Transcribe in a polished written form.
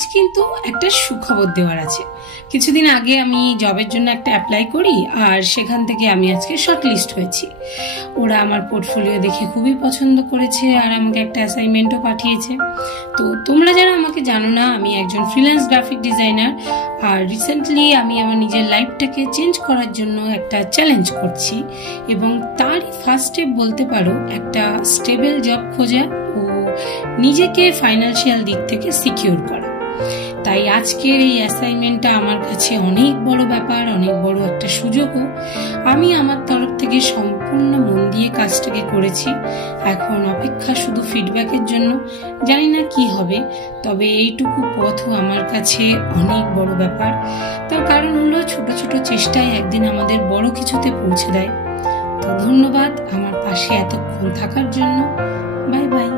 আজ কিন্তু একটা সুখবর দেওয়ার আছে। কিছুদিন আগে আমি জবের জন্য একটা অ্যাপ্লাই করি, আর সেখান থেকে আমি আজকে শর্টলিস্ট হয়েছি। ওরা আমার পোর্টফোলিও দেখে খুবই পছন্দ করেছে আর আমাকে একটা অ্যাসাইনমেন্টও পাঠিয়েছে। তো তোমরা যারা আমাকে জানো না, আমি একজন ফ্রিল্যান্স গ্রাফিক ডিজাইনার, আর রিসেন্টলি আমি আমার নিজের লাইফটাকে চেঞ্জ করার জন্য একটা চ্যালেঞ্জ করছি, এবং তারই ফার্স্ট স্টেপ বলতে পারো একটা স্টেবল জব খোঁজা ও নিজেকে ফাইন্যান্সিয়াল দিক থেকে সিকিউর করা। তাই আজকের এই অ্যাসাইনমেন্টটা আমার কাছে অনেক বড় ব্যাপার, অনেক বড় একটা সুযোগও। আমি আমার তরফ থেকে সম্পূর্ণ মন দিয়ে কাজটাকে করেছি। এখন অপেক্ষা শুধু ফিডব্যাকের জন্য। জানি না কি হবে, তবে এইটুকু পথও আমার কাছে অনেক বড় ব্যাপার। তার কারণ হলো ছোট ছোট চেষ্টায় একদিন আমাদের বড় কিছুতে পৌঁছে দেয়। তো ধন্যবাদ আমার পাশে এতক্ষণ থাকার জন্য। Bye bye.